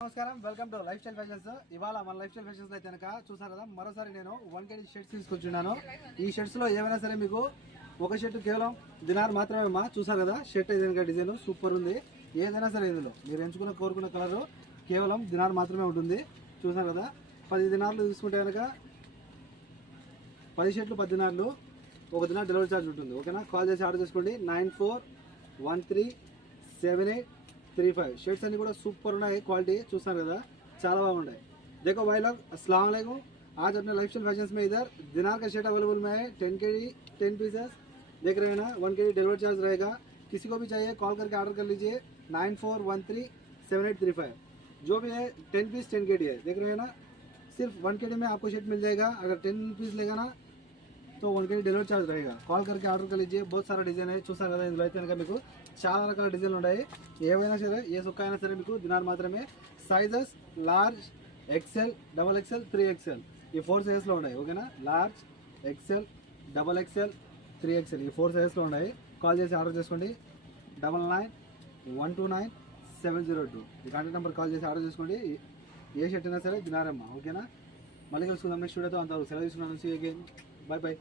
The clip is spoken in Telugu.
నమస్కారం, welcome to life style fashions. ఇవాళ మన లైఫ్ స్టైల్ ఫ్యాషన్స్ అయితే కనుక చూసారు కదా, మరోసారి నేను 1 kg షర్ట్స్ తీసుకొచ్చున్నాను. ఈ షర్ట్స్ లో ఏమైనా సరే మీకు ఒక షర్ట్ కేవలం దినార్ మాత్రమే అమ్మా. చూసారు కదా, షర్ట్ ఏదైనా డిజైన్ సూపర్ ఉంది. ఏదైనా సరే ఇందులో మీరు ఎంచుకున్న కోరుకున్న కలర్ కేవలం దినార్ మాత్రమే ఉంటుంది. చూసారు కదా, 10 దినార్లు తీసుకుంటే కనుక 10 షర్ట్లు 10 దినార్లు, ఒక దినార్ డెలివరీ ఛార్జ్ ఉంటుంది. ఓకేనా, కాల్ చేసి ఆర్డర్ చేసుకోండి. 94137835. షర్ట్స్ అన్ని కూడా సూపర్ ఉన్నాయి, క్వాలిటీ చూస్తున్నారు కదా, చాలా బాగున్నాయి. देखो भाई लोग, अस्सलाम वालेकुम. आज अपने लाइफ स्टाइल फैशंस में इधर दिनार का शर्ट अवेलेबल में है. 10 kg 10 पीसेस देख रहे हैं ना. 1 kg डिलीवरी चार्ज रहेगा. किसी को भी चाहिए कॉल करके ऑर्डर कर लीजिए. 94137835. जो भी है 10 पीस 10 kg है, देख रहे हैं ना. सिर्फ 1 kg में आपको शर्ट मिल जाएगा. अगर 10 पीस लेगा ना तो 1 kg డెలివరీ ఛార్జ్ रहेगा. కాల్ करके ఆర్డర్ कर लीजिए. बहुत सारा డిజైన్ है. చూసారు కదా, ఇందులో అయితే కనుక మీకు చాలా రకాల డిజైన్లు ఉన్నాయి. ఏవైనా సరే, ఏ సుక్క అయినా సరే మీకు దినార్ మాత్రమే. Sizes large, XL, double XL, 3XL ఈ 4 సైజెస్లో ఉన్నాయి. ఓకేనా, large, XL, double XL, 3XL ఈ 4 సైజెస్లో ఉన్నాయి. కాల్ చేసి ఆర్డర్ చేసుకోండి. 99129702 ఈ కాంటాక్ట్ నెంబర్ కాల్ చేసి ఆర్డర్ చేసుకోండి. ఏ షర్ట్ అయినా సరే దినారమ్మా. ఓకేనా, మళ్ళీ కలుసుకుందాం నెక్స్ట్ వీడియోతో. అంతవరకు సెలవు తీసుకున్నాను. See you again. Bye bye.